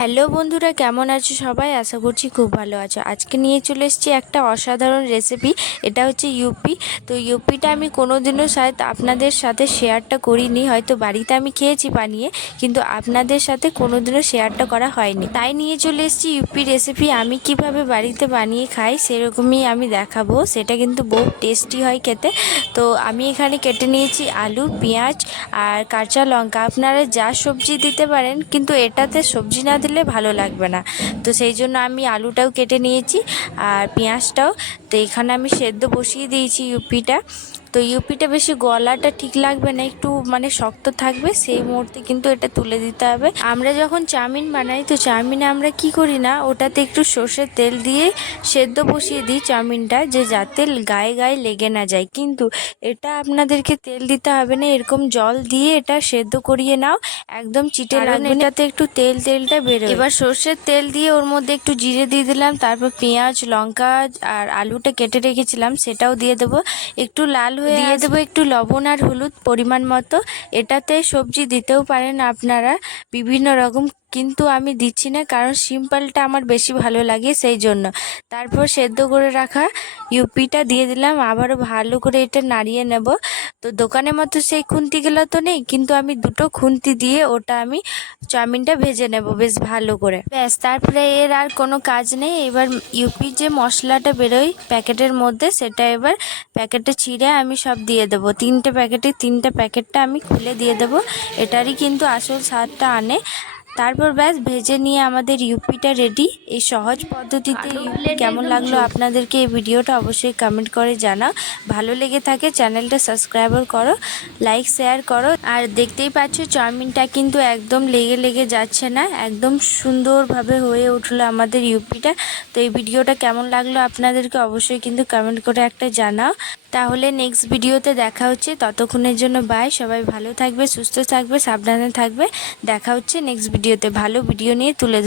Hello বন্ধুরা, কেমন আছো সবাই? আশা করছি খুব ভালো আছো। আজকে নিয়ে চলে এসেছি একটা অসাধারণ রেসিপি এটা হচ্ছে ইউপি। তো ইউপিটা আমি কোনোদিনও শায়দ আপনাদের সাথে শেয়ারটা করিনি, হয়তো বাড়িতে আমি খেয়েছি বানিয়ে, কিন্তু আপনাদের সাথে কোনোদিনও শেয়ারটা করা হয়নি। তাই নিয়ে চলে এসেছি ইউপি রেসিপি আমি কীভাবে বাড়িতে বানিয়ে খাই সেরকমই আমি দেখাবো। সেটা কিন্তু বহু টেস্টি হয় খেতে। তো আমি এখানে কেটে নিয়েছি আলু, পেঁয়াজ আর কাঁচা লঙ্কা। আপনারা যা সবজি দিতে পারেন, কিন্তু এটাতে সবজি না দিলে ভালো লাগবে না। তো সেই জন্য আমি আলুটাও কেটে নিয়েছি আর পেঁয়াজটাও। তো এখানে আমি সেদ্ধ বসিয়ে দিয়েছি ইউপিটা। তো ইউপিটা বেশি গলাটা ঠিক লাগবে না একটু মানে শক্ত থাকবে সেই মুহূর্তে কিন্তু এটা তুলে দিতে হবে। আমরা যখন চাউমিন বানাই তো চাউমিনে আমরা কি করি না ওটাতে একটু সর্ষের তেল দিয়ে সেদ্ধ বসিয়ে দিই চাউমিনটা যে যাতে গায়ে গায়ে লেগে না যায়। কিন্তু এটা আপনাদেরকে তেল দিতে হবে না এরকম জল দিয়ে এটা সেদ্ধ করিয়ে নাও একদম চিটে লাগবে এটাতে একটু তেল তেলটা বেরোয়। এবার সর্ষের তেল দিয়ে ওর মধ্যে একটু জিরে দিয়ে দিলাম তারপর পেঁয়াজ লঙ্কা আর আলুটা কেটে রেখেছিলাম সেটাও দিয়ে দেবো। একটু লাল হয়ে দিয়ে দেবো একটু লবণ আর হলুদ পরিমাণ মতো। এটাতে সবজি দিতেও পারেন আপনারা। বিভিন্ন রকম কিন্তু আমি দিচ্ছি না কারণ সিম্পলটা আমার বেশি ভালো লাগে সেই জন্য। তারপর সেদ্ধ করে রাখা ইউপিটা দিয়ে দিলাম। আবারও ভালো করে এটা নাড়িয়ে নেব। তো দোকানের মতো সেই খুন্তিগুলো তো নেই, কিন্তু আমি দুটো খুন্তি দিয়ে ওটা আমি চাউমিনটা ভেজে নেব বেশ ভালো করে। ব্যাস, তারপরে এর আর কোনো কাজ নেই। এবার ইউপি যে মশলাটা বেরোয় প্যাকেটের মধ্যে, সেটা এবার প্যাকেটে ছিঁড়ে আমি সব দিয়ে দেব। তিনটে প্যাকেটে তিনটে প্যাকেটটা আমি খুলে দিয়ে দেব। এটারই কিন্তু আসল স্বাদটা আনে। তারপর ব্যাস ভেজে নিয়ে আমাদের ইউপিটা রেডি এই সহজ পদ্ধতিতে ইউপি কেমন লাগল আপনাদেরকে এই ভিডিওটা অবশ্যই কমেন্ট করে জানাও ভালো লেগে থাকে চ্যানেলটা সাবস্ক্রাইবার করো লাইক শেয়ার করো। আর দেখতেই পাচ্ছ চাউমিনটা কিন্তু একদম লেগে লেগে যাচ্ছে না একদম সুন্দরভাবে হয়ে উঠল আমাদের ইউপিটা। তো এই ভিডিওটা কেমন লাগল আপনাদেরকে অবশ্যই কিন্তু কমেন্ট করে একটা জানাও। তাহলে নেক্সট ভিডিওতে দেখা হচ্ছে। ততক্ষণের জন্য বাই সবাই ভালো থাকবে, সুস্থ থাকবে, সাবধানে থাকবে। দেখা হচ্ছে নেক্সট ভিডিওতে ভালো ভিডিও নিয়ে তুলে